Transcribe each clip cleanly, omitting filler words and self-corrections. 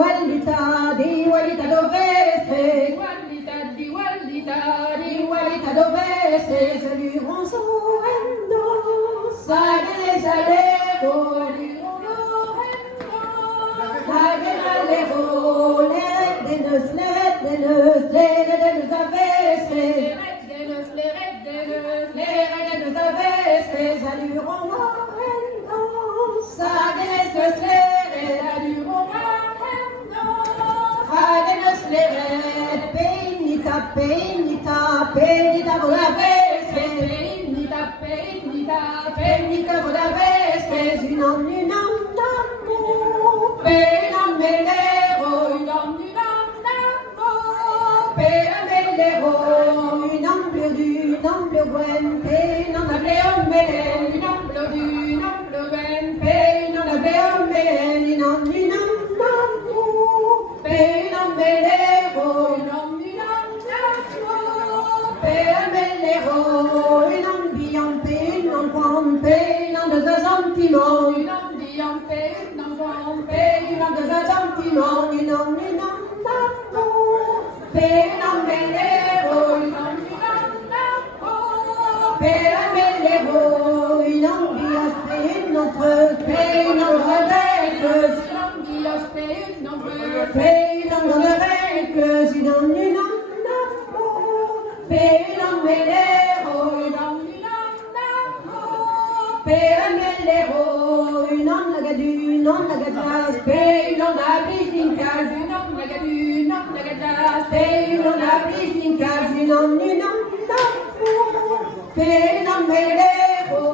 Diwalita dove sei? Diwalita dove sei? Salut Ronsorendo, Sagale Salero, Sagale Salero, Lerek de Neus, Lere de Neus Avese, Lere de Neus Avese, Salut Ronsorendo, Sagale Salero, Salut Ronsorendo, Sagale Salero, Penita, vola veste, Penita, vola veste, Sinon, Penam Melero, Penamellero, une amble gwen, Penam Ableon Melen, une amble gwen, Penam Ableon Melen, Penam Melero, Penamellero, une ambiance, Penam de sa sentiment, une ambiance, Penam de sa sentiment, une Penamellero, Penamellero, une ambiance, notre Penam reveilleuse, Penam reveilleuse, une Penamellero, Penamellero, une homme la gadu, une homme la gadas, Penam la bleeding cars, une homme la gadu, une homme la gadas, Penam la bleeding cars, une homme Penamellero,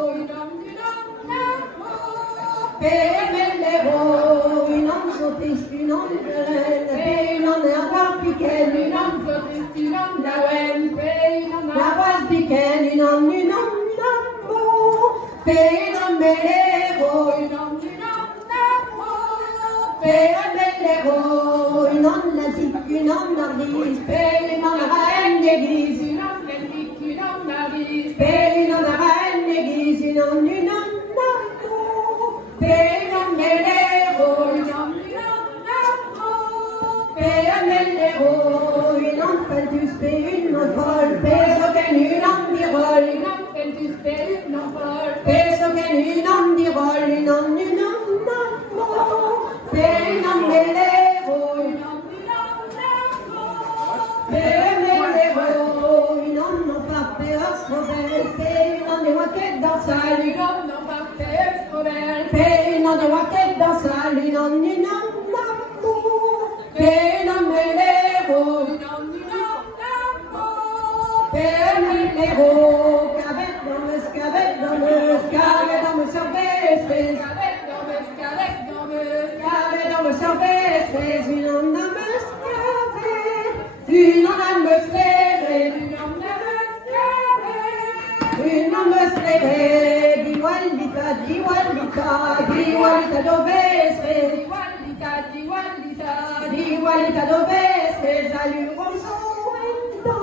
Penamellero, une homme sautiste, une homme de reine, Penam la voix piquelle, une homme sautiste, une homme la reine, Penam la voix piquelle, une homme Penamellero, Penamellero, une homme nazique, une homme nardise, Penam la reine d'église, une homme nazique, une homme nardise, Penam la reine d'église, une homme Penamellero, Penamellero, une homme faltus, une homme folle, Pésoken, une homme dirole, une homme faltus, une homme folle, Pésoken, une homme dirole, une homme Penamellero, Penamellero, une homme non pas péos, rebelle, Penam des waquettes dans sa lune, une homme non pas péos, rebelle, Penam des waquettes dans sa lune, une homme Penamellero, Penamellero, cavette dans me, cavette dans me, cavette dans me cervesse, cavette dans me cervesse, une homme dans me scavette, une homme dans me scavette, une homme me scavette, Diwalita dove sei? Diwalita dove sei? Salut Ronsorendo,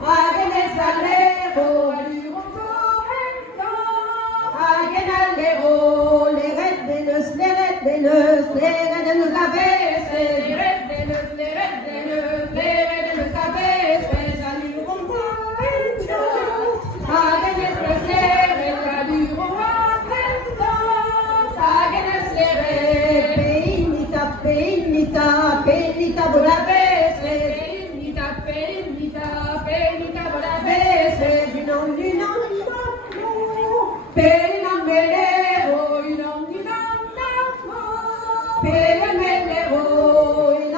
Agene Salero, Agenallero, Leret de Neus, Avese, Leret de Neus, Avese, Salut Ronsorendo, Agene Salero, Salut Ronsorendo, Agene Salero, Penita vola vese, Penita vola vese, une homme Penamellero, une homme Penamellero, une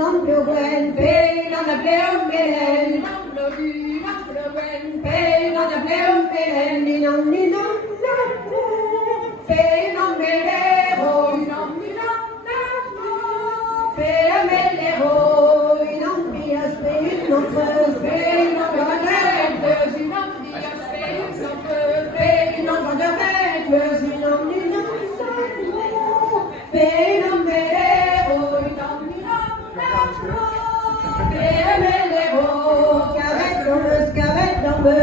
homme gwen, Penam la bleon melen, Penam la bleon melen, une homme Penamellero, une homme Penamellero, une ambiance, une nombreuse, une ambiance, une ambiance, une ambiance, une ambiance, Penamellero, une ambiance, Penamellero, cavette dans me,